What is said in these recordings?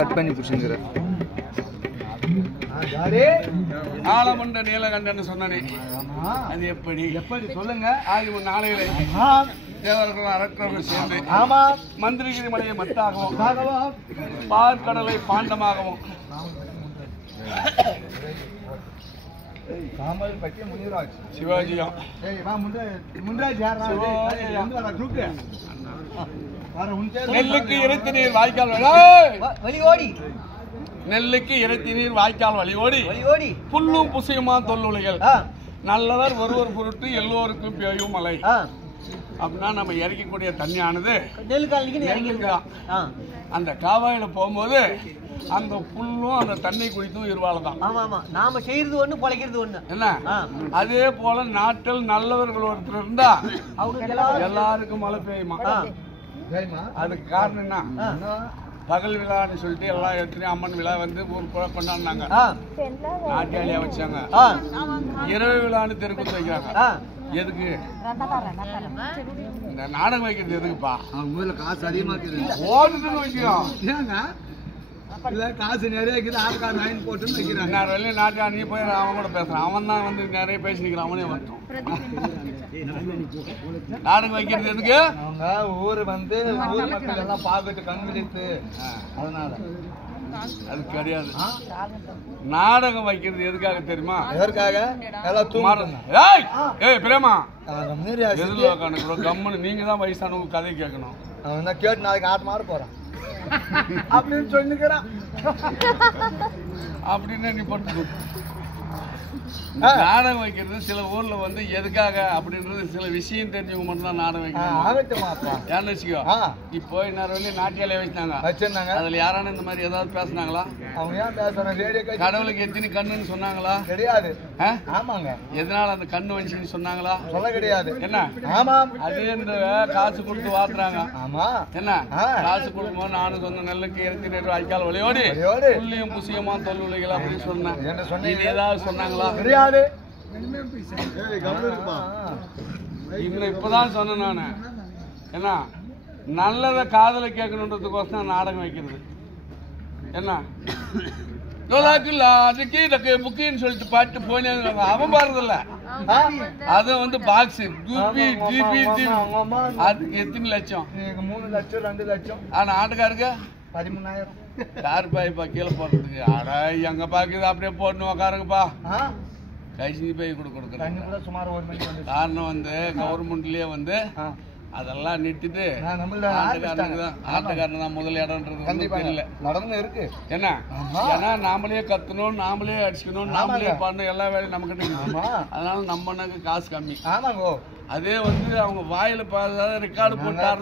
Cut பண்ணி புடிச்சுங்கற ஆலமண்ட நீலகண்டன் சொன்னனே அது எப்படி சொல்லுங்க ஆகிய நாளையிலே தேவர்கள் அரக்கர்கள் சேர்ந்து மந்திரகிரி மலையை மத்தாகவும் பார்க்கடலை பாண்டமாகவும் சிவாஜியம் நெல்லுக்கு இறைத்து நீர் வாய்க்கால் வழியோடி நெல்லுக்கு இறைத்தி நீர் வாய்க்கால் வழியோடி புல்லும் புசியுமா தொல்லுலைகள் நல்லவர் ஒருவர் பொருட்டு எல்லோருக்கும் பெய்யும் மலை அப்படின்னா நம்ம இறக்கக்கூடிய தண்ணியானது நெல்லுக்கு தான். அந்த காவாயில போகும்போது அந்த புல்லும் அந்த தண்ணி குடித்தும் இருவாளதான். நாம செய்யறது ஒண்ணு பழைக்கிறது ஒண்ணு என்ன அதே போல நாட்டில் நல்லவர்கள் ஒருத்தர் இருந்தா எல்லாருக்கும் மழை பெய்யுமா. அதுக்கு காரணம் என்ன? பகல் விழான்னு சொல்லிட்டு எல்லாம் எத்தனையோ அம்மன் விழா வந்து ஊர் கூட கொண்டாடினாங்க, நாட்டியாலியா வச்சாங்க. இரவு விழான்னு தெருக்கூத்து வைக்கிறாங்க. எதுக்கு? இந்த நாடகம் வைக்கிறது எதுக்குப்பா? காசு அதிகமா இருக்குது ஓடுதுன்னு வைக்கிறோம். காசு நிறைய இருக்குது. ஆட்கார் நைன் போட்டுன்னு வைக்கிறாங்க. நான் வெளியே நாட்டியா நீ போய் அவன் கூட பேசுறான். அவன் தான் வந்து நிறைய பேசி நிற்கிறான். அவனே வந்துடும். நாடகம் வைக்கிறது எதுக்கு? அவங்க ஊரு வந்து ஊர் மக்கள் எல்லாம் பார்த்துட்டு கண்விழித்து அதனால அது கிடையாது. நாடகம் வைக்கிறது எதுக்காக தெரியுமா? எதற்காக? பிரேமா கம்முன்னு நீங்க தான் வயசானவங்க கதை கேட்கணும். அவன் தான் கேட்டு நாளைக்கு ஆட்டு மாட போறான் அப்படின்னு சொல்லிக்கிறான். அப்படின்னு நீ போட்டு நாடகம் வைக்கிறது சில ஊர்ல வந்து எதுக்காக அப்படின்றது சில விஷயம் தெரிஞ்சவங்க மட்டும் தான் நாடகம் வைக்கிறாங்க. ஏன்னு வச்சுக்கோ, இப்போ இன்னும் நாட்டியாலே வச்சிருந்தாங்க. அதுல யாரான இந்த மாதிரி ஏதாவது பேசினாங்களா? அவங்க ஏன் பேசுறாங்க? கடவுளுக்கு எத்தனை கண்ணுன்னு சொன்னாங்களா? கிடையாது. ஆமாங்க. எதனால அந்த கண்ணு வந்துச்சுன்னு சொன்னாங்களா? சொல்ல கிடையாது. என்ன? ஆமாம். அதே இந்த காசு கொடுத்து வாத்துறாங்க. ஆமா. என்ன காசு கொடுக்கும்போது நானும் சொன்ன நெல்லுக்கு 22 வாய்க்கால் வழியோடி புள்ளியும் புசியமா தொல்லுலைகள் அப்படின்னு சொன்னேன். இது ஏதாவது சொன்னாங்களா? இன்னும் இப்பதான் சொன்னேன் நானு. என்ன நல்லத காதல கேட்கணுன்றதுக்கோசம் நாடகம் வைக்கிறது. என்ன புக்கின்னு சொல்லிட்டு பாட்டு போனே அவன் பாருதில்ல. அது வந்து பாக்ஸ் அதுக்கு எத்தனை லட்சம்? 3 லட்சம் 2 லட்சம். ஆனா ஆட்டுக்காருக்கு 13,000. யாரு பாய்ப்பா கீழே போடுறதுக்கு? ஆடா எங்க பாக்குது அப்படியே போடணும் உக்காருங்கப்பா. கைசி பை கொடுக்குறேன். காரணம் வந்து கவர்மெண்ட்லயே வந்து அதெல்லாம் நிறுத்திட்டு ஆட்டக்காரன் தான் முதல் இடம்ன்றது இருக்கு. என்ன ஏன்னா நாமளே கத்தணும், நாமளே அடிச்சுக்கணும், நாமளே பண்ணணும், எல்லா வேலையும் நம்ம கிட்ட. அதனால நம்ம காசு கம்மி. அதே வந்து அவங்க வாயில ரெக்கார்டு போட்டாரு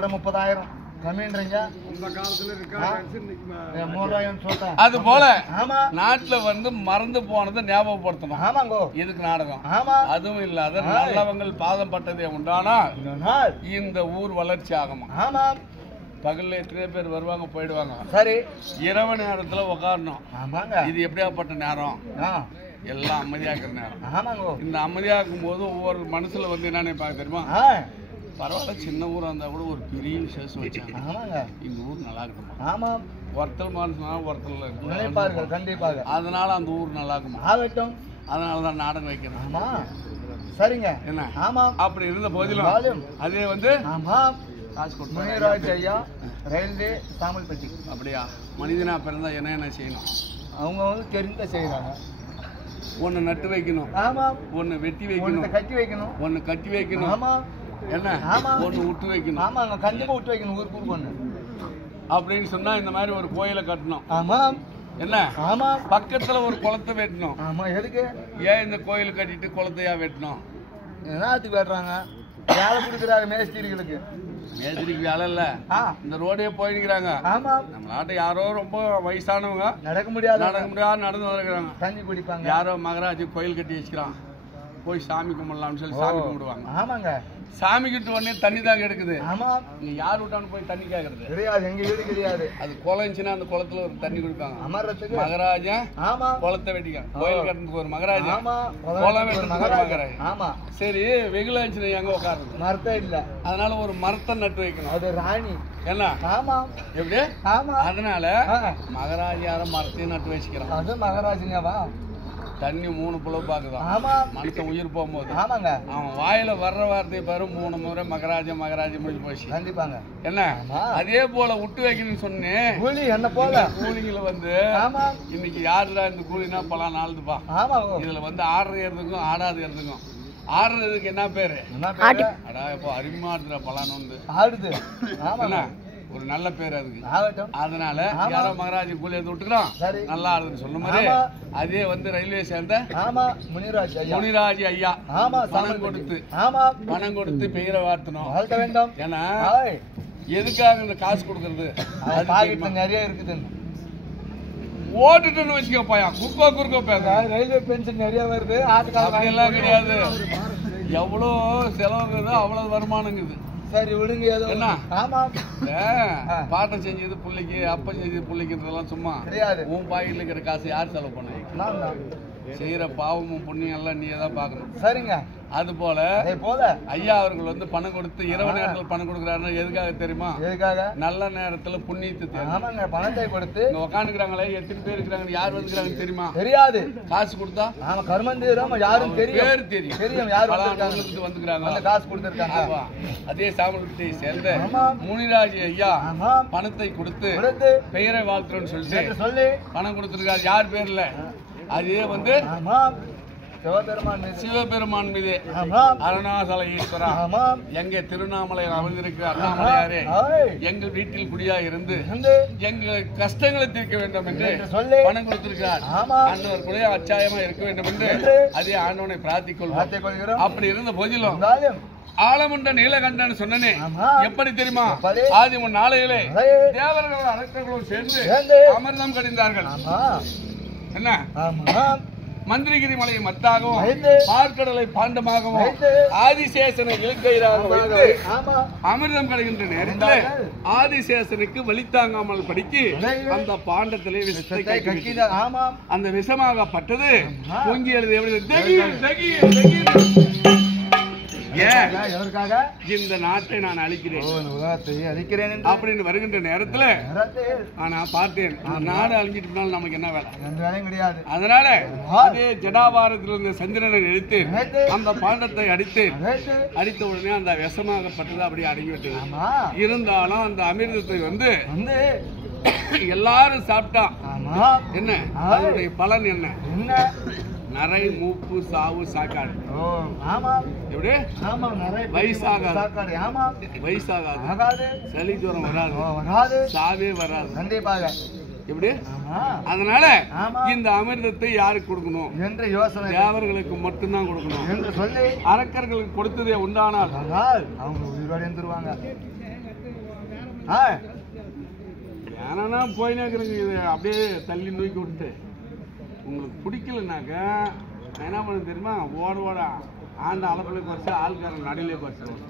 கூட 30,000 கம்மின்றீங்க. அது போல நாட்டுல வந்து மறந்து போனதை ஞாபகப்படுத்தணும். இதுக்கு நாடகம். அதுவும் இல்லாத நல்லவங்கள் பாதம் பட்டதே உண்டானா இந்த ஊர் வளர்ச்சி ஆகுமா? பகல்ல எத்தனை பேர் வருவாங்க போயிடுவாங்க. சரி, இரவு நேரத்துல உட்காரணும். இது எப்படியாப்பட்ட நேரம்? எல்லாம் அமைதியாக்குற நேரம். இந்த அமைதியாக்கும் போது ஒவ்வொரு மனசுல வந்து என்ன நினைப்பாங்க தெரியுமா? பரவாயில்ல, சின்ன ஊரா இருந்தா கூட ஒரு பெரிய விசேஷம் வச்சாங்க, இந்த ஊர் நல்லா இருக்குமா? ஒருத்தர் மனசுனா ஒருத்தர் கண்டிப்பாக. அதனால அந்த ஊர் நல்லா இருக்குமா? அதனாலதான் நாடகம் வைக்கிறேன். சரிங்க. என்ன அப்படி இருந்த போதிலும் அதே வந்து காசு கொடுத்து ரயில்வே தாமல்பட்டி. அப்படியா? மனிதனா பிறந்தா என்ன செய்யணும்? அவங்க வந்து தெரிந்த செய்யறாங்க. ஒன்னு நட்டு வைக்கணும், ஒன்னு வெட்டி வைக்கணும், கட்டி வைக்கணும், ஒன்னு கட்டி வைக்கணும், என்ன ஒண்ணு விட்டு வைக்கணும். ஆமாங்க, கண்டிப்பா விட்டு வைக்கணும். ஊருக்கு பொண்ணு அப்படின்னு சொன்னா இந்த மாதிரி ஒரு கோயிலை கட்டணும். ஆமா. என்ன பக்கத்துல ஒரு குளத்தை வெட்டணும். ஆமா. எதுக்கு? ஏன் இந்த கோயில் கட்டிட்டு குளத்தையா வெட்டணும்? என்னத்துக்கு வெட்டுறாங்க? வேலை கொடுக்குறாங்க மேஸ்திரிகளுக்கு. மேஸ்திரிக்கு வேலை இல்ல, இந்த ரோடே போயிருக்கிறாங்க. நம்ம நாட்டை யாரோ ரொம்ப வயசானவங்க நடக்க முடியாது நடந்து வருகிறாங்க. தண்ணி குடிப்பாங்க. யாரோ மகராஜ் கோயில் கட்டி வச்சுக்கிறான், போய் சாமி கும்பிடலாம்னு சொல்லி சாமி கும்பிடுவாங்க. ஆமாங்க. சாமி கிட்ட உடனே தண்ணி தான் எடுக்குது. ஆமா. நீ யார் விட்டான்னு போய் தண்ணி கேக்குறது கிடையாது, எங்க வீடு கிடையாது. அது குளம்ச்சுன்னா அந்த குளத்துல ஒரு தண்ணி குடிப்பாங்க. அமர்றதுக்கு மகாராஜா ஆமா குளத்தை வெட்டிக்கான். கோயில் கட்டுறதுக்கு ஒரு மகாராஜா, ஆமா. குளம் வெட்டுறதுக்கு ஒரு மகாராஜா. ஆமா. சரி, வெகுலாச்சுன்னா எங்க உட்காருது? மரத்தே இல்ல. அதனால ஒரு மரத்தை நட்டு வைக்கணும். அது ராணி. என்ன? ஆமா. எப்படி? ஆமா. அதனால மகாராஜார மரத்தையும் நட்டு வச்சுக்கிறான். அது மகாராஜினியாவா? தண்ணி 3 புல பாக்குதான். ஆமா. மனுஷன் உயிர் போகும்போது ஆமாங்க. அவன் வாயில வர்ற வார்த்தை பாரு 3 முறை மகாராஜா மகாராஜா முடிஞ்சு போச்சு. கண்டிப்பாங்க. என்ன? அதே போல விட்டு வைக்கணும்னு சொன்னேன். கூலி என்ன போல கூலிங்களை வந்து ஆமா. இன்னைக்கு யாருடா இந்த கூலினா பல நாளுதுப்பா. ஆமா. இதுல வந்து ஆடுறதுக்கும் ஆடாதுக்கும் ஆடுறதுக்கு என்ன பேரு? அடா இப்போ அருமையாடுற பலான்னு வந்து ஆடுது. ஆமா. ஒரு நல்ல பேர் அதுக்கு. ஆகட்டும். அதனால யாரோ மகாராஜா கூலி எடுத்து விட்டுக்கிறோம், நல்லா ஆடுதுன்னு சொன்ன மாதிரி அதே வந்து ரயில்வே சேர்ந்த ஆமா முனிராஜ் ஐயா. முனிராஜ் ஐயா ஆமா. பணம் கொடுத்து பணம் கொடுத்து பெயரை வார்த்தணும். வாழ்த்த வேண்டும். ஏன்னா எதுக்காக இந்த காசு கொடுக்கறது? பாக்கெட்ல நிறைய இருக்குது. ஓட்டுட்டுன்னு வச்சுக்கோப்பாயா, குறுக்கோ பேச. ரயில்வே பென்ஷன் நிறைய வருது. எல்லாம் கிடையாது. எவ்வளோ செலவுங்குதோ அவ்வளவு வருமானங்குது. சரி விடுங்க. என்ன? ஆமா. பாட்டம் செஞ்சது புள்ளைக்கு, அப்பம் செஞ்சது புள்ளைக்குன்றதெல்லாம் சும்மா கிடையாது. உன் பாக்கெட்ல இருக்கிற காசு யார் செலவு பண்ணுவீங்க? செய்யற பாவமும் புண்ணியம் எல்லாம் நீ தான் பாக்கணும். சரிங்க. அது போல ஐயா அவர்கள் வந்து பணம் கொடுத்து இரவு நேரத்தில் பணம் கொடுக்குறாருன்னா எதுக்காக தெரியுமா? எதுக்காக? நல்ல நேரத்துல புண்ணியத்தை. ஆமாங்க. பணத்தை கொடுத்து உட்காந்துக்கிறாங்களே, எத்தனை பேர் இருக்கிறாங்க, யார் வந்துக்கிறாங்க தெரியுமா? தெரியாது. காசு கொடுத்தா ஆமா கர்மந்தீரம் யாரும் தெரியும். பேர் தெரியும். தெரியும் யார் வந்துக்கிறாங்க, காசு கொடுத்திருக்காங்க. அதே சாமலத்தை சேர்ந்த முனிராஜ் ஐயா பணத்தை கொடுத்து பெயரை வாழ்த்துறோன்னு சொல்லிட்டு சொல்லி பணம் கொடுத்திருக்காரு. யார் பேர்ல? அதே வந்து சிவபெருமான் மீது அருணாசல ஈஸ்வரா எங்க திருவண்ணாமலையில் அமர்ந்திருக்கிற அண்ணாமலையாரே எங்கள் வீட்டில் குடியா இருந்து எங்கள் கஷ்டங்களை தீர்க்க வேண்டும் என்று பணம் கொடுத்திருக்கிறார். அன்னவர் கூட அச்சாயமா இருக்க வேண்டும் என்று அதே ஆண்டவனை பிரார்த்திக்கொள்வோம். அப்படி இருந்த போதிலும் ஆலமுண்ட நீலகண்டன் சொன்னனே எப்படி தெரியுமா? ஆதி நாளையிலே தேவர்களும் அரக்கர்களும் சேர்ந்து அமிர்தம் கடிந்தார்கள். என்ன? மந்திரகிரி மலையை மத்தாகவும் பார்க்கடலை பாண்டமாகவும் ஆதிசேஷனை இலக்கையாக வைத்து அமிர்தம் கிடைக்கின்ற நேரத்தில் ஆதிசேஷனுக்கு வலித்தாங்காமல் படிக்கு அந்த பாண்டத்திலே விஷத்தை அந்த விஷமாகப்பட்டது பொங்கி எழுது. இந்த நாட்டை நான் அழிக்கிறேன் அப்படின்னு வருகின்ற நேரத்துல நான் பார்த்தேன், நாடு அழிஞ்சிட்டு நமக்கு என்ன வேலை கிடையாது. அதனால அதே ஜடாபாரத்தில் இருந்த சந்திரனை எடுத்து அந்த பாண்டத்தை அடித்த உடனே அந்த விஷமாகப்பட்டது அப்படியே அடங்கிவிட்டது. இருந்தாலும் அந்த அமிர்தத்தை வந்து எல்லாரும் சாப்பிட்டா என்ன அதனுடைய பலன் என்ன? நரை மூப்பு சாவு சாக்காடு. எப்படி? வயசாகாது, சளி ஜுரம் வராது, சாவே வராது. கண்டிப்பாக. எப்படி? அதனால இந்த அமிர்தத்தை யாருக்கு கொடுக்கணும் என்ற யோசனை தேவர்களுக்கு மட்டும்தான் கொடுக்கணும் என்று சொல்லி அரக்கர்களுக்கு கொடுத்ததே உண்டானால் அவங்க உயிரோடு இருந்துருவாங்க. ஏன்னா போயினே இருக்கிறீங்க, இது அப்படியே தள்ளி நோக்கி விட்டு உங்களுக்கு பிடிக்கலனாக்க என்ன பண்ண தெரியுமா? ஓட ஆண்ட அளப்புல குறைச்சு ஆள்காரன் நடுவிலே குறைச்சிருவாங்க.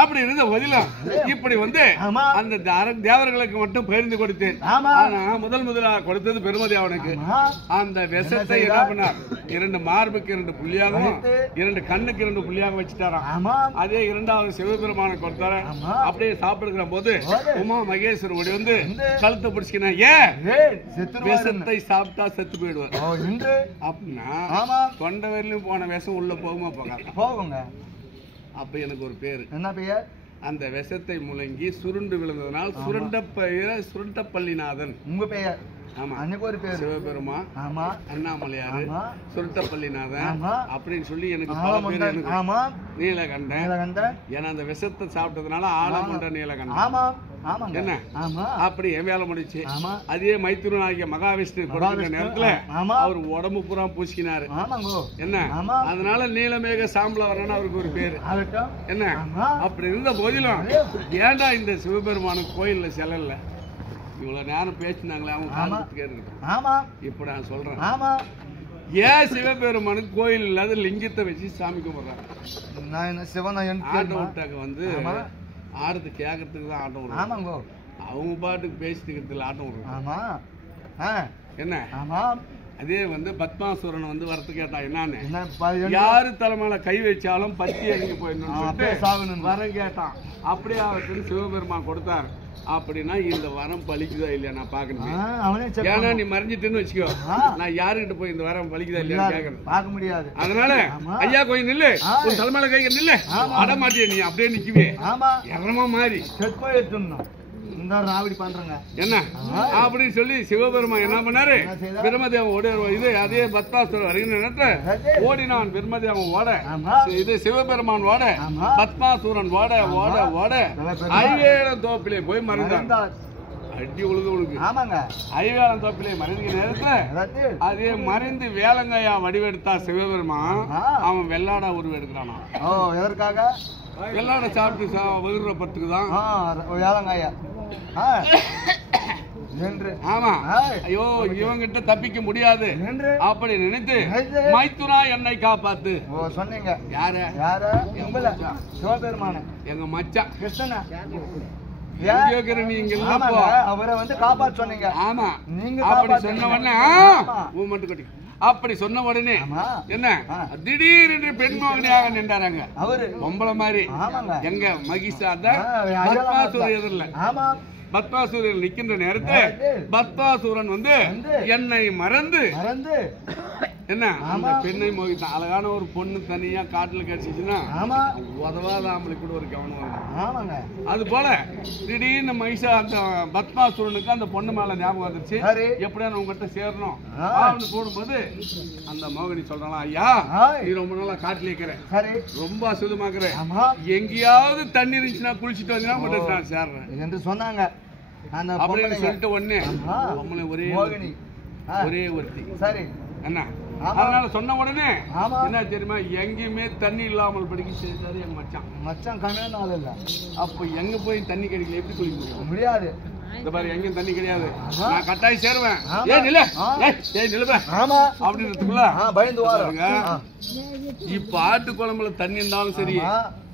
அப்படி இருந்த போதிலும் இப்படி வந்து அந்த தேவர்களுக்கு மட்டும் பகிர்ந்து கொடுத்தேன். முதலாக கொடுத்தது பெருமதி அவனுக்கு. அந்த விஷத்தை என்ன பண்ணார்? 2 மார்புக்கு 2 புள்ளியாகவும் 2 கண்ணுக்கு 2 புள்ளியாக வச்சுட்டாராம். அதே 2வது சிவபெருமான கொடுத்தார. அப்படியே சாப்பிடுகிற போது உமா மகேஸ்வரர் ஓடி வந்து கழுத்தை பிடிச்சிக்கினா, விஷத்தை சாப்பிட்டா செத்து போயிடுவார் அப்படின்னா தொண்டை வரையிலும் போன விஷம் உள்ள போகுமா? போகுங்க. அப்ப எனக்கு ஒரு பேரு. என்ன பெயர்? அந்த விஷத்தை முழங்கி சுருண்டு விழுந்ததனால் சுருண்டப்பள்ளிநாதன். உங்க பெயர்? ஆமா, அன்னைக்கு ஒரு பேர் சிவபெருமா, ஆமா, அண்ணாமலையாரு, சுருட்டப்பள்ளிநாதன் அப்படின்னு சொல்லி எனக்கு பல பேர். எனக்கு நீலகண்டன். ஏன்னா அந்த விஷத்தை சாப்பிட்டதுனால ஆலமுண்ட நீலகண்டன். என்ன அப்படி என் வேலை முடிச்சு. அதே மைத்திரன் ஆகிய மகாவிஷ்ணு கொடுக்கிற நேரத்துல அவர் உடம்பு பூரா பூசிக்கினாரு. என்ன? அதனால நீலமேக சாம்பல வரணும் அவருக்கு ஒரு பேரு. என்ன? அப்படி இருந்த போதிலும் ஏண்டா இந்த சிவபெருமான கோயில்ல செல்லல இவ்வளவு நேரம் பேசினாங்களே அவங்க கேட்டு இப்ப நான் சொல்றேன். ஏன் சிவபெருமானுக்கு கோயில் இல்லாத லிங்கத்தை வச்சு சாமி கும்பிடுறாங்க? நான் என்ன சிவனா ஆட்டம் விட்டாங்க வந்து ஆடுறது கேட்கறதுக்கு தான் ஆட்டம் விடுறாங்க. ஆமாங்கோ. அவங்க பாட்டுக்கு பேசிட்டு இருக்கிறதுல ஆட்டம் விடுறாங்க. ஆமா. என்ன? ஆமா. அதே வந்து பத்மாசுரன் வந்து வரத்து கேட்டா என்னன்னு, யாரு தலைமையில கை வச்சாலும் பத்தி எங்க போயிடணும் வரம் கேட்டான். அப்படியே அவருக்கு சிவபெருமான் கொடுத்தாரு. அப்படின்னா இந்த வரம் பலிக்குதா இல்லையா நான் பாக்கணும். ஏன்னா நீ மறைஞ்சிட்டுன்னு வச்சுக்கோ, நான் யாருக்கிட்ட போய் இந்த வரம் பலிக்குதா இல்லையா கேட்கணும், பார்க்க முடியாது. அதனால ஐயா கொஞ்சம் நில்லு, உன் தலைமையில கை நில்லு, அட மாட்டிய நீ அப்படியே நிக்குவே இறமா மாதிரி என்ன அப்படின்னு சொல்லி சிவபெருமான் என்ன பண்ணாரு, பிரம்மதேவன் இது அதே பத்மாசுரன் வருகிற நேரத்துல ஓடினான். பிரம்மதேவன் ஓட, இது சிவபெருமான் ஓட, பத்மாசுரன் ஓட ஓட ஓட ஐவேளம் தோப்பிலே போய் மறைந்தான். அடி உழுது ஐவேளம் தோப்பிலே மறைந்த நேரத்துல அதே மறைந்து வேலங்கையா வடிவெடுத்தா சிவபெருமான். அவன் வெள்ளாடா உருவெடுக்கிறானா? எதற்காக? வெள்ளாடை சாப்பிட்டு வயிறுறப்பட்டுக்கு தான். ஆமா. ஐயோ இவங்கிட்ட தப்பிக்க முடியாது அப்படி நினைத்து மைத்துனா என்னை காப்பாத்து சொன்னீங்க. யாரு? சிவபெருமான எங்க மச்சான் கிருஷ்ணனா. அவரை வந்து காப்பாத்து சொன்னீங்க. ஆமா. நீங்க அப்படி சொன்ன உடனே மட்டும் கட்டி அப்படி சொன்ன உடனே என்ன திடீரென்று பெண்மோகனியாக நின்றாங்க. அவரு பொம்பளை மாதிரி எங்க மகிஷா பத்மாசுரன் எதிரில் பத்மாசூரன் நிக்கின்ற நேரத்தில் பத்மாசூரன் வந்து என்னை மறந்து என்ன அந்த பெண்ணை மோகித்தான். அழகான ஒரு பொண்ணு தனியா காட்டுல கிடைச்சிச்சுன்னா உதவாத ஆம்பளைக்கு கூட ஒரு கவனம். அது போல திடீர்னு மகிஷா அந்த பத்மாசூரனுக்கு அந்த பொண்ணு மேல ஞாபகம் வந்துருச்சு. எப்படியா உங்ககிட்ட சேரணும் அப்படின்னு போடும்போது அந்த மோகினி சொல்றாங்களா, ஐயா நீ ரொம்ப நாளா காட்டுல இருக்கிறேன், ரொம்ப அசுதமாக்குறேன், எங்கேயாவது தண்ணி இருந்துச்சுன்னா குளிச்சுட்டு வந்தீங்கன்னா மட்டும் நான் சேர்றேன் என்று சொன்னாங்க. அப்படின்னு சொல்லிட்டு ஒண்ணு நம்மள ஒரே ஒருத்தி சரி என்ன. அதனால சொன்ன உடனே என்ன தெரியுமா, எங்கேயுமே தண்ணி இல்லாமல் படிக்க செய்தாரு எங்க மச்சான் கம்மியான ஆள் இல்ல. அப்ப எங்க போய் தண்ணி கிடைக்கல, எப்படி குளிக்க முடியாது. இந்த பாரு எங்கேயும் தண்ணி கிடையாது, நான் கட்டாயம் சேருவேன். ஏன் நில நிலுவேன் அப்படின்றதுக்குள்ள பயந்து வாருங்க. இப்ப ஆட்டு குழம்புல தண்ணி இருந்தாலும் சரி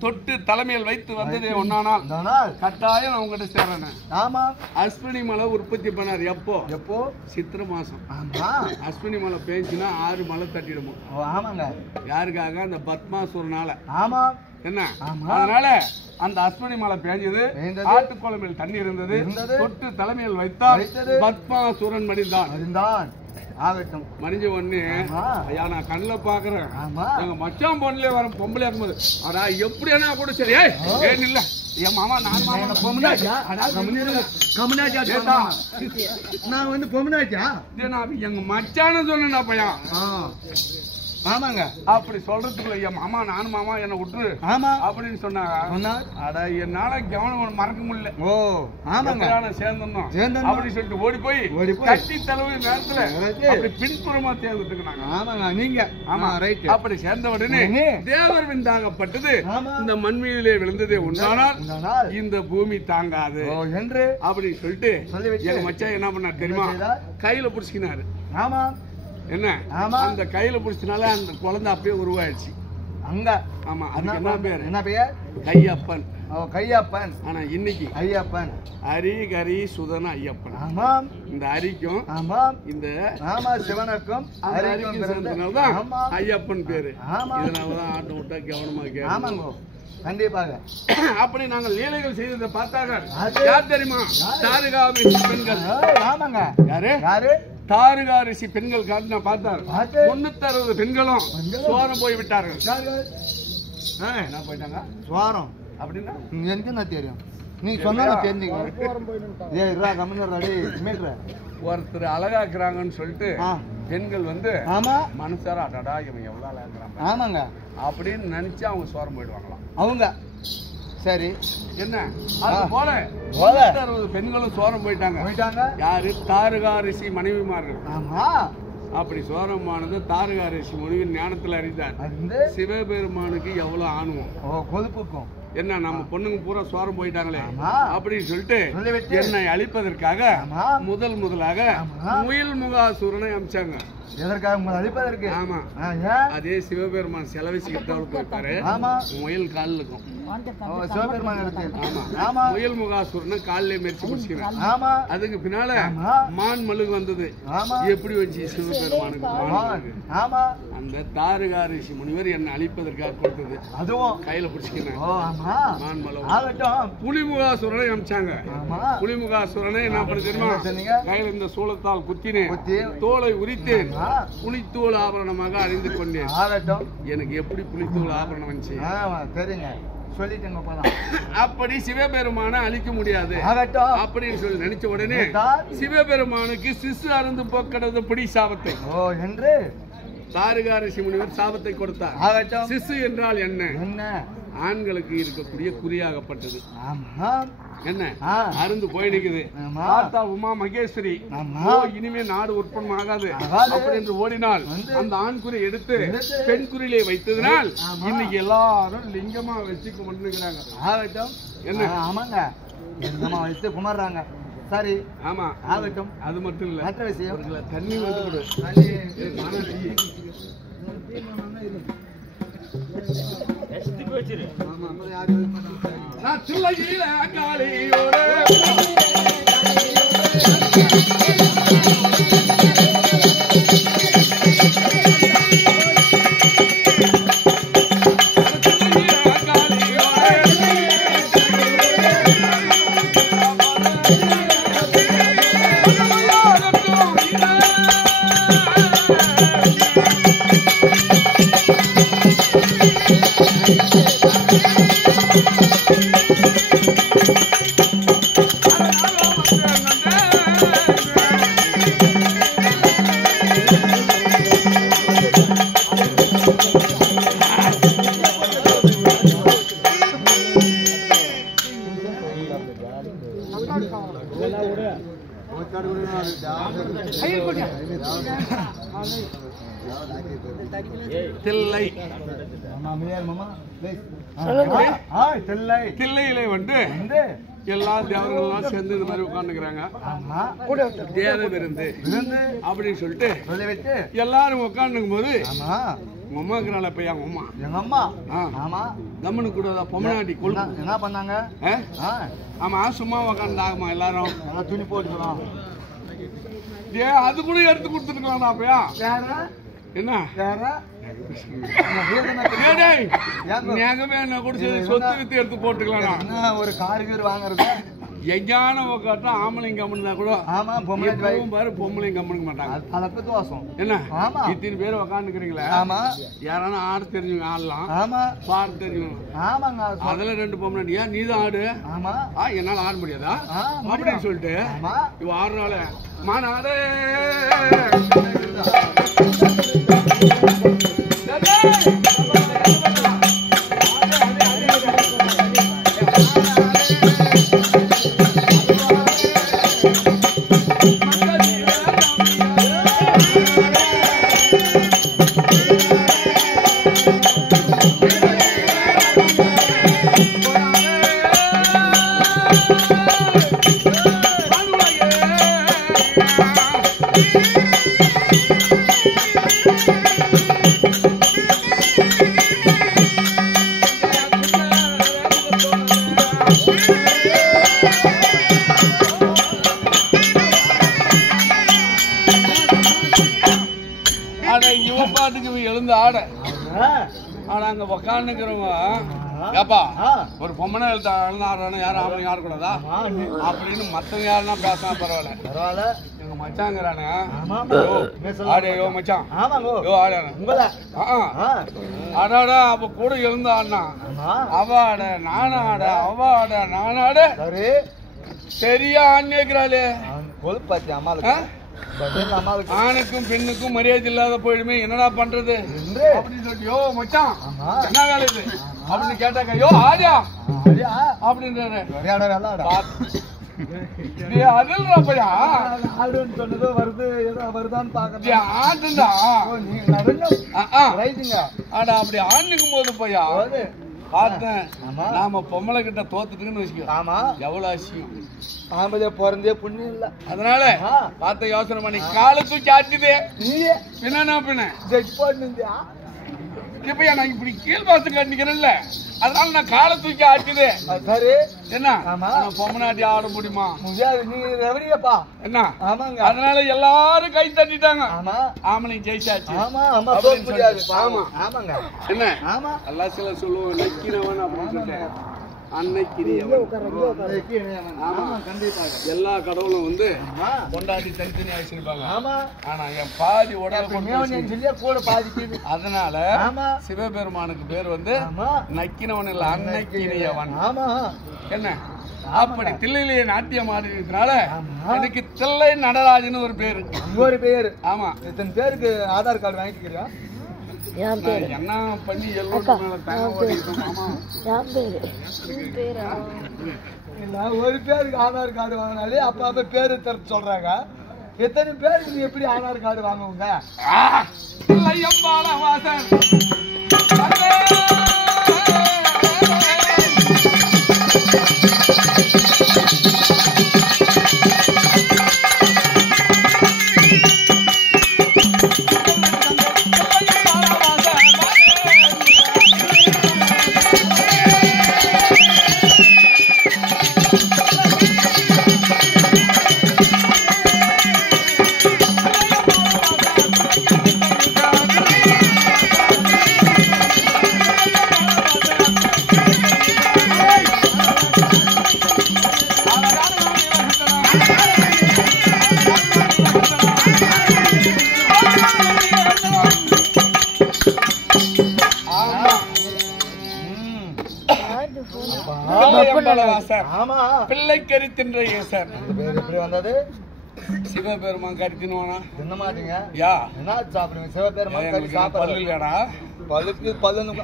தொட்டு தலைமையில் வைத்து வந்ததே ஒன்னானால் கட்டாயம் நான் உங்ககிட்ட சேர்றேன். ஆமா. அஸ்வினி மலை உற்பத்தி பண்ணாரு. எப்போ சித்திரை மாசம் அஸ்வினி மலை பேஞ்சுன்னா 6 மலை தட்டிடுமோ. ஆமாங்க. யாருக்காக? அந்த பத்மாசூரனால. ஆமா. என்ன அதனால அந்த அஸ்வினி மலை பேஞ்சது, ஆட்டுக்குழம்பில் தண்ணி இருந்தது, தொட்டு தலைமையில் வைத்தால் பத்மாசூரன் மடிந்தான். மடிஞ்ச ஒண்ணு ஐயா நான் கண்ணுல பாக்குறேன் எங்க மச்சான் பொண்ணுல வர பொம்பளை இருக்கும்போது அடா எப்படியா கூட சரி இல்ல என் மாமா நான் நான் வந்து பொம்மனாச்சா எங்க மச்சான்னு சொன்னா பையன். ஆமாங்க. அப்படி சொல்றதுக்குள்ள என் மாமா நானும் மாமா என்ன விட்டுரு அப்படின்னு சொன்னாங்க. அட என்னால கவனம் மறக்க முடியல. ஓ ஆமாங்க. சேர்ந்தோம் அப்படின்னு சொல்லிட்டு ஓடி போய் கட்டி தலைவர் நேரத்துல அப்படி பின்புறமா சேர்ந்துட்டுனாங்க. ஆமாங்க. நீங்க ஆமா ரைட். அப்படி சேர்ந்த உடனே தேவர் விந்தாங்கப்பட்டது இந்த மண்மீதிலே விழுந்ததே உண்டானால் இந்த பூமி தாங்காது என்று அப்படி சொல்லிட்டு எங்க மச்சான் என்ன பண்ணாரு தெரியுமா, கையில புடிச்சுக்கினாரு. ஆமா. என்ன அந்த கையில புடிச்சனால அந்த குழந்தை அப்பயே உருவாயிடுச்சு அங்க. ஆமா. அதுக்கு என்ன பேர்? என்ன பேர்? கையப்பன். கையப்பன். ஆனா இன்னைக்கு ஐயப்பன். ஹரி கரி சுதன ஐயப்பன். ஆமாம். இந்த ஹரிக்கும் இந்த சிவனுக்கும் ஐயப்பன் பேரு. இதனாலதான் ஆட்டம் விட்டா கவனமா கேட்க. கண்டிப்பாக. அப்படி நாங்கள் லீலைகள் செய்ததை பார்த்தாங்க. யார் தெரியுமா? தாரகாரிசி பெண்கள். ஆமாங்க. யாரு? தாரகாரிசி பெண்கள் காட்டினா பார்த்தார். 360 பெண்களும் சோரம் போய் விட்டார்கள். என்ன போயிட்டாங்க? சோரம் அப்படின்னா எனக்கு என்ன தெரியும், நீ சொன்னா தெரிஞ்சுக்க. ஒருத்தர் அழகாக்குறாங்கன்னு சொல்லிட்டு பெண்கள் வந்து மனுஷார அடடா இவன் எவ்வளவு அழகாக்குறாங்க ஆமாங்க அப்படின்னு நினைச்சு அவங்க சோரம் போயிடுவாங்களாம் அவங்க. சரி என்ன அது போல 360 பெண்களும் சோரம் போயிட்டாங்க. யாரு? தாரகாரிசி மனைவிமார்கள். அப்படி சோரமானது தாரகாரிசி முடிவின் ஞானத்துல அறிந்தார். சிவபெருமானுக்கு எவ்வளவு ஆணுவோம் கொழுப்புக்கும் என்ன நம்ம பொண்ணுங்க பூரா சோரம் போயிட்டாங்களே அப்படின்னு சொல்லிட்டு என்னை அழிப்பதற்காக முதலாக முயல் முகாசூரனை அமிச்சாங்க. எதற்காக உங்களை அழிப்பதற்கு? ஆமா. அதே சிவபெருமான் செலவிச்சுக்கிட்டு போயிருப்பாரு. ஆமா. முயல் காலில் இருக்கும். சிவபெருமான் இருக்கு. ஆமா. முயல் முகாசுரனை காலிலே மெரிச்சு பிடிச்சிக்கிறேன். ஆமா. அதுக்கு பின்னால மான் மழுகு வந்தது. எப்படி வச்சு சிவபெருமானுக்கு? ஆமா. அந்த தாரகாரிஷி முனிவர் என்னை அழிப்பதற்காக கொடுத்தது. அதுவும் கையில பிடிச்சிக்கிறேன். மான் மழுகு. புலிமுகாசுரனை அமிச்சாங்க. புலிமுகாசுரனை என்ன பண்ண தெரியுமா? கையில இந்த சூளத்தால் குத்தினேன், தோலை உரித்தேன், புலித்தோல் ஆபரணமாக அணிந்து கொண்டேன். எனக்கு எப்படி புலித்தோல் ஆபரணம் வந்துச்சு தெரியுங்க, அப்படி சிவபெருமான அழிக்க முடியாது அப்படின்னு சொல்லி நினைச்ச உடனே சிவபெருமானுக்கு சிசு அருந்து போக்கிறது பிடி சாபத்தை என்று தாரகாரிஷி முனிவர் சாபத்தை கொடுத்தார். சிசு என்றால் என்ன? ஆண்களுக்கு இருக்கக்கூடிய குறியாகப்பட்டது. என்ன அருந்து போய் நிக்குது. தாத்தா உமா மகேஸ்வரி இனிமே நாடு உற்பத்தி ஆகாது அப்படி என்று ஓடினால் அந்த ஆண் குறி எடுத்து பெண் குறியிலே வைத்ததனால் இன்னைக்கு எல்லாரும் லிங்கமா வச்சுக்க பண்ணுகிறாங்க. என்ன? ஆமாங்க, வச்சு குமார்றாங்க. சரி, ஆமா, ஆகட்டும். அது மட்டும் இல்ல, மற்ற விஷயம் தண்ணி வந்து நான் சில்லையில காளியோட தில்லையிலே வந்து எல்லா தேவர்கள்லாம் சேர்ந்து இந்த மாதிரி உட்காந்துக்கிறாங்க. தேவ விருந்து அப்படின்னு சொல்லிட்டு எல்லாரும் உட்காந்துக்கும் போது உங்க அம்மா இருக்கிறாள். இப்ப எங்க அம்மா கம்மனு கூட பொம்மநாட்டி கொழுப்பு என்ன பண்ணாங்க? ஆமா, சும்மா உட்காந்து ஆகுமா எல்லாரும் துணி போட்டுக்கலாம். அது கூட எடுத்து கொடுத்துருக்கலாம். அப்பயா என்ன சொத்து வித்து எடுத்து போட்டுக்கலாம். ஒரு கார் வாங்குறது எங்கான உட்காட்டா ஆம்பளைங்க கம்முன்னு கூட. ஆமா, பாரு பொம்பளைங்க கம்முனுக்க மாட்டாங்க. என்ன இத்தனை பேர் உட்காந்துக்கிறீங்களே, யாரான ஆடு தெரிஞ்சவங்க ஆடலாம். ஆமா, பாடு தெரிஞ்சவங்க. ஆமாங்க, அதுல 2 பொம்பளை. ஏன் நீதான் ஆடு? ஆமா, என்னால ஆட முடியாதா அப்படின்னு சொல்லிட்டு இவ ஆடுறாள். மாநாடு எழுந்து ஆட. ஆனா அங்க உக்காந்துக்கிறவங்க ஏப்பா ஒரு பொம்மனை எழுத்து ஆடுறானு யாரும் ஆம்பளைங்க ஆடக்கூடாதா அப்படின்னு மத்தவங்க யாருன்னா பேசினா பரவாயில்ல. எங்க மச்சாங்கிறானே ஆடையோ மச்சான் யோ ஆடான ஆடாடா. அப்ப கூட எழுந்து ஆடினா அவ ஆட நானும் ஆட அவ ஆட நானும் ஆட சரியா ஆடினேக்கிறாளே. ஆணுக்கும் பெண்ணுக்கும் மரியாதை இல்லாத போயிடுமே, என்னடா பண்றது அப்படின்னு சொல்லி யோ மச்சான் என்ன வேலை இது அப்படின்னு கேட்டாக்க யோ ஆடியா அப்படின்றாரு. சொன்னது வருது வருதான்னு பாக்க ஆட்டுண்டா. ஆனா அப்படி ஆண்டுக்கும் போது பையா பார்த்தேன். நாம பொம்பளை கிட்ட தோத்துட்டுன்னு வச்சுக்கோ. ஆமா எவ்வளவு அவசியம். ஆம்பளை பிறந்தே புண்ணியம் இல்ல. அதனால பார்த்த யோசனை பண்ணி காலை தூக்கி ஆட்டுதே. பின்னா பின்ன ஜட்ஜ் பண்ணுந்தியா இப்ப நான் இப்படி கீழ் பாத்து கண்டிக்கிறேன்ல, அதனால நான் காலை தூக்கி ஆட்டுதே. சரி என்ன பொம்மநாட்டி ஆட முடியுமா? முடியாது. நீங்க ரெவடியப்பா. என்ன? ஆமாங்க. அதனால எல்லாரும் கை தட்டிட்டாங்க. ஆமா ஆமனை ஜெயிச்சாச்சு. ஆமா ஆமா முடியாது. ஆமா ஆமாங்க. என்ன? ஆமா எல்லா சில சொல்லுவோம் நக்கினவன் அப்படின்னு சொல்லிட்டு. அன்னைக்கு எல்லா கடவுளும் வந்து கொண்டாடி தனித்தனி வச்சிருப்பாங்க. ஆனா என் பாதி உடனே கூட பாதிக்குது. அதனால சிவபெருமானுக்கு பேர் வந்து நக்கினவன் இல்ல, அன்னைக்கினியவன். என்ன? அப்படி தில்லையிலேயே நாட்டியம் ஆடினால எனக்கு தில்லை நடராஜன் ஒரு பேரு. ஒரு பேரு. ஆமா. இத்தனை பேருக்கு ஆதார் கார்டு வாங்கிக்கிறேன். என்ன பண்ணி எல்லோரும் ஒரு பேருக்கு ஆதார் கார்டு வாங்கினாலே அப்ப அப்ப பேரு தர சொல்றாங்க. எத்தனை பேருக்கு எப்படி ஆதார் கார்டு வாங்குவாங்க? பிள்ளை கறி தின்ற ஈசர். எப்படி வந்தது? சிவபெருமான் கறி தின்னுவானா? தின்ன மாட்டீங்க. யா என்ன சாப்பிடுங்க? சிவபெருமான் கறி பல்லு இல்லடா. பல்லுக்கு பல்லு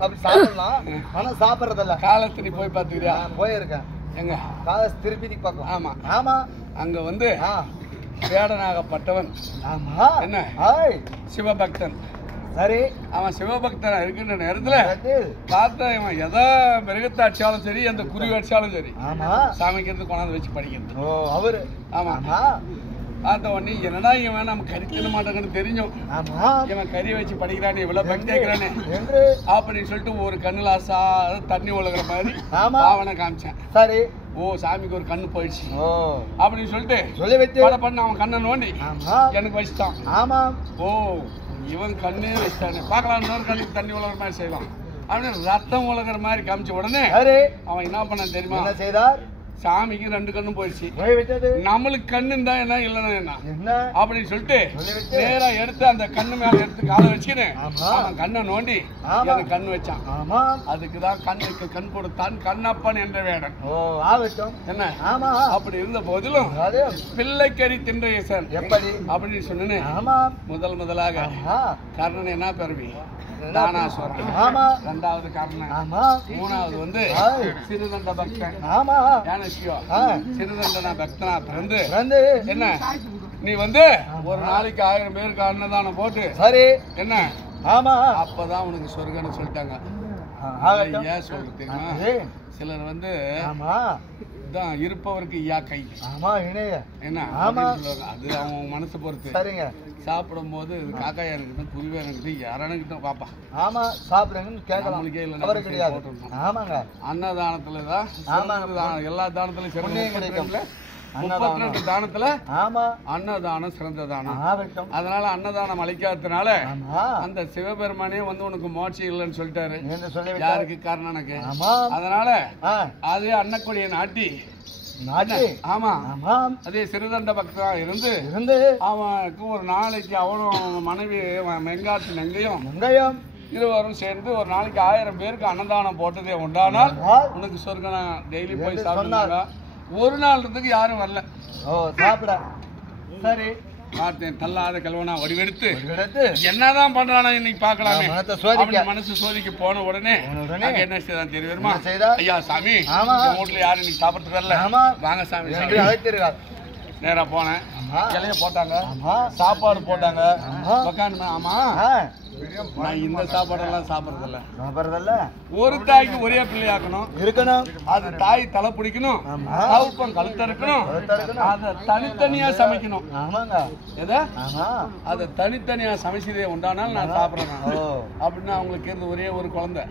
அப்படி சாப்பிடலாம். ஆனா சாப்பிடறதில்ல. காலத்து நீ போய் பாத்துக்கிறியா? போயிருக்கேன். எங்க காலஸ் திருப்பதி பக்கம். ஆமா ஆமா. அங்க வந்து வேடனாகப்பட்டவன். ஆமா. என்ன? சிவபக்தன். சரி. அவன் சிவபக்தனா இருக்கின்ற நேரத்துல பார்த்தா இவன் எதா மிருகத்தை அடிச்சாலும் சரி, அந்த குருவி அடிச்சாலும் சரி, சாமிக்கிறது கொண்டாந்து வச்சு படிக்கிறது. ஓ அவரு. ஆமா. பார்த்த உடனே என்னடா இவன் நம்ம கறி தின்ன மாட்டேங்கன்னு தெரிஞ்சோம். இவன் கறி வச்சு படிக்கிறானே, இவ்வளவு பக்திக்கிறானே அப்படின்னு சொல்லிட்டு ஒரு கண்ணுல தண்ணி ஒழுகுற மாதிரி பாவனை காமிச்சேன். சரி. ஓ சாமிக்கு ஒரு கண்ணு போயிடுச்சு அப்படின்னு சொல்லிட்டு பண்ண அவன் கண்ணை நோண்டி எனக்கு வச்சுட்டான். ஆமா. ஓ இவன் கண்ணே வச்சுட்டானே, பார்க்கலாம் இன்னொரு கண்ணுக்கு தண்ணி உலகிற மாதிரி செய்வான் அப்படின்னு ரத்தம் உலகிற மாதிரி காமிச்ச உடனே அவன் என்ன பண்ண தெரியுமா? என்ன செய்தார்? சாமிக்கு 2 கண்ணும் போயிடுச்சு. நம்மளுக்கு கண்ணு இருந்தா என்ன இல்லைன்னா என்ன அப்படின்னு சொல்லிட்டு நேரா எடுத்து அந்த கண்ணு மேல எடுத்து காலை வச்சுக்கின்னு அவன் கண்ணை நோண்டி எனக்கு கண்ணு வச்சான். அதுக்குதான் கண்ணுக்கு கண் கொடுத்தான் கண்ணப்பன் என்ற வேடன். என்ன? அப்படி இருந்த போதிலும் பிள்ளை கறி தின்ற ஈசன் எப்படி அப்படின்னு சொன்னேன்னு முதலாக கர்ணன் என்ன பிறவி தானாசுரன். இரண்டாவது கர்ணன். மூணாவது வந்து சிறுதண்ட பக்தன். சிறுதண்டனா பக்தனா பிறந்து என்ன நீ வந்து ஒரு நாளைக்கு 1000 பேருக்கு அன்னதானம் போட்டு சரி என்ன அப்பதான் உனக்கு சொர்க்கம்னு சொல்லிட்டாங்க. ஏன் சொல்றது தெரியுமா? சிலர் வந்து இருப்பவருக்கு கை என்ன அது அவங்க மனசு பொறுத்து. சரிங்க. சாப்பிடும் போது காக்காயா இருக்கட்டும், குருவியா இருக்கட்டும், யாரானுக்கிட்டும் பாப்பா ஆமா சாப்பிடுங்கன்னு கேட்கலாம். ஆமாங்க. அன்னதானத்துலதான் எல்லா தானத்திலும் சிறந்த 32 தானத்துல அன்னதானம் சிறந்த தானம். அதனால அன்னதானம் அளிக்காததுனால அந்த சிவபெருமானே வந்து உனக்கு மோட்சம் இல்லைன்னு சொல்லிட்டாரு. யாருக்கு? கர்ணனுக்கு. அதனால அதே அன்னக்குடியை நாட்டி ஆமா அதே சிறுதண்ட பக்தா இருந்து அவனுக்கு ஒரு நாளைக்கு அவனும் மனைவி மெங்காட்டு நெங்கையும் இருவரும் சேர்ந்து ஒரு நாளைக்கு 1000 பேருக்கு அன்னதானம் போட்டதே உண்டானால் உனக்கு சொர்க்கம் டெய்லி போய் சாப்பிடுவாங்க. ஒரு நாள் இருந்துக்கு யாரும் வரல. சாப்பிட சரி பார்த்தேன். தள்ளாத கல்வனா வடிவெடுத்து என்னதான் பண்றானா இன்னைக்கு பாக்கலாமே மனசு சோதிக்க போன உடனே என்ன செய்தான் தெரியுமா? ஐயா சாமி வீட்டுல யாரும் இன்னைக்கு சாப்பிட்டு வரல, வாங்க சாமி. நேரா போனேன். இலைய போட்டாங்க, சாப்பாடு போட்டாங்க. உக்காந்து ஆமா நான் இந்த சாப்பாடெல்லாம் சாப்பிடுறதில்ல. சாப்பிடுறதில்ல. ஒரு தாய்க்கு ஒரே பிள்ளையாக்கணும் இருக்கணும். அது தாய் தலை பிடிக்கணும், கவுப்பம் கழுத்த இருக்கணும், அதை தனித்தனியா சமைக்கணும். ஆமாங்க. எதை அதை தனித்தனியா சமைச்சதே உண்டானாலும் நான் சாப்பிடுறேன். அப்படின்னு அவங்களுக்கு இருந்து ஒரே ஒரு குழந்தை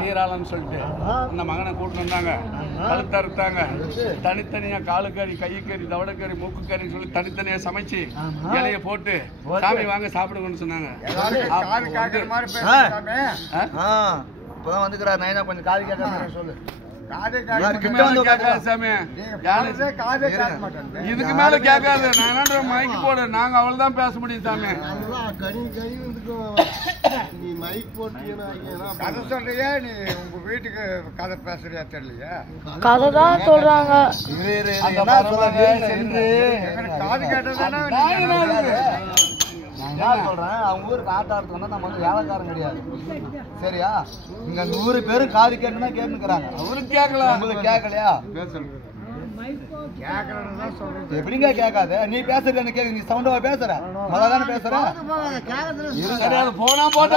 சீராளன்னு சொல்லிட்டு அந்த மகனை கூட்டு வந்தாங்க. கழுத்த அறுத்தாங்க, தனித்தனியா காலுக்கறி, கையக்கறி, தவடக்கறி, மூக்குக்கறி சொல்லி தனித்தனியா சமைச்சு இலைய போட்டு சாமி வாங்க சாப்பிடுங்கன்னு சொன்னாங்க. வந்துக்கிறார் நைனா கொஞ்சம் காது கேட்க சொல்லு. இதுக்கு மேல கேட்காது. நான் என்ன மைக் போடு, நாங்க அவள்தான் பேச முடியும் சாமி. கதை சொல்றியா நீ உங்க வீட்டுக்கு கதை பேசுறியா தெரியலையா? கதை தான் சொல்றாங்க. காது கேட்டதானே நான் சொல்றேன், அவங்க ஊருக்கு ஆட்டாடுறது வந்தா நம்ம வந்து வேலைக்காரன் கிடையாது. சரியா? இங்க 100 பேரும் காது கேட்டுனா கேட்டுக்கிறாங்க. அவருக்கு கேட்கல, உங்களுக்கு கேட்கலையா? எப்படிங்க கேட்காத? நீ பேசுறது என்ன கேட்க? நீ சவுண்டவா பேசுற? மொதல்தானே பேசுற? போனா போட்ட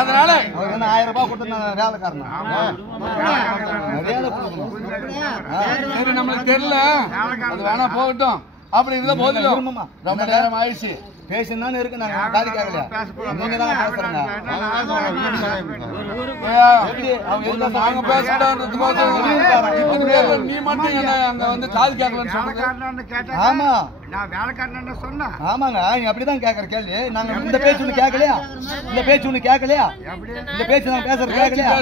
அதனால அவர் என்ன 1000 ரூபாய் கொடுத்து வேலைக்காரன் சரி, நம்மளுக்கு தெரியல, அது வேணா போகட்டும். அப்படி இருந்தா போதும். ரொம்ப நேரம் ஆயிடுச்சு. பேசினான்னு இருக்கு, நாங்க காது கேட்கலையா? நீங்க தானே பேசுறீங்க. நாங்க பேசுறோம், நீ மட்டும் என்ன அங்க வந்து காது கேட்கலன்னு சொல்லுங்க. ஆமா, நான் வேலைக்காரன் சொன்னா. ஆமாங்க, நீ அப்படிதான் கேட்கற கேள்வி. நாங்க இந்த பேச்சு ஒண்ணு கேட்கலையா? இந்த பேச்சு ஒண்ணு கேட்கலையா? இந்த பேச்சு நாங்க பேசுறது கேட்கலையா?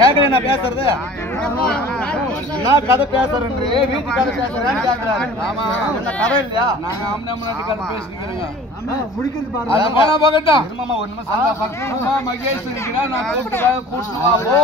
கேட்கலையா நான் பேசுறது? நான் கதை பேசுறேன், வீட்டு கதை பேசுறேன்னு கேட்கறாரு. ஆமா, என்ன கதை இல்லையா? நாங்க ஆம்னாமனாட்டி கதை பேசிக்கிறோங்க. முடிக்கிறது பாருங்க. அது போனா போகட்டும். இருமாமா ஒரு நிமிஷம். மகேஷ் இருக்கிறா, நான் கூப்பிட்டு வா போ.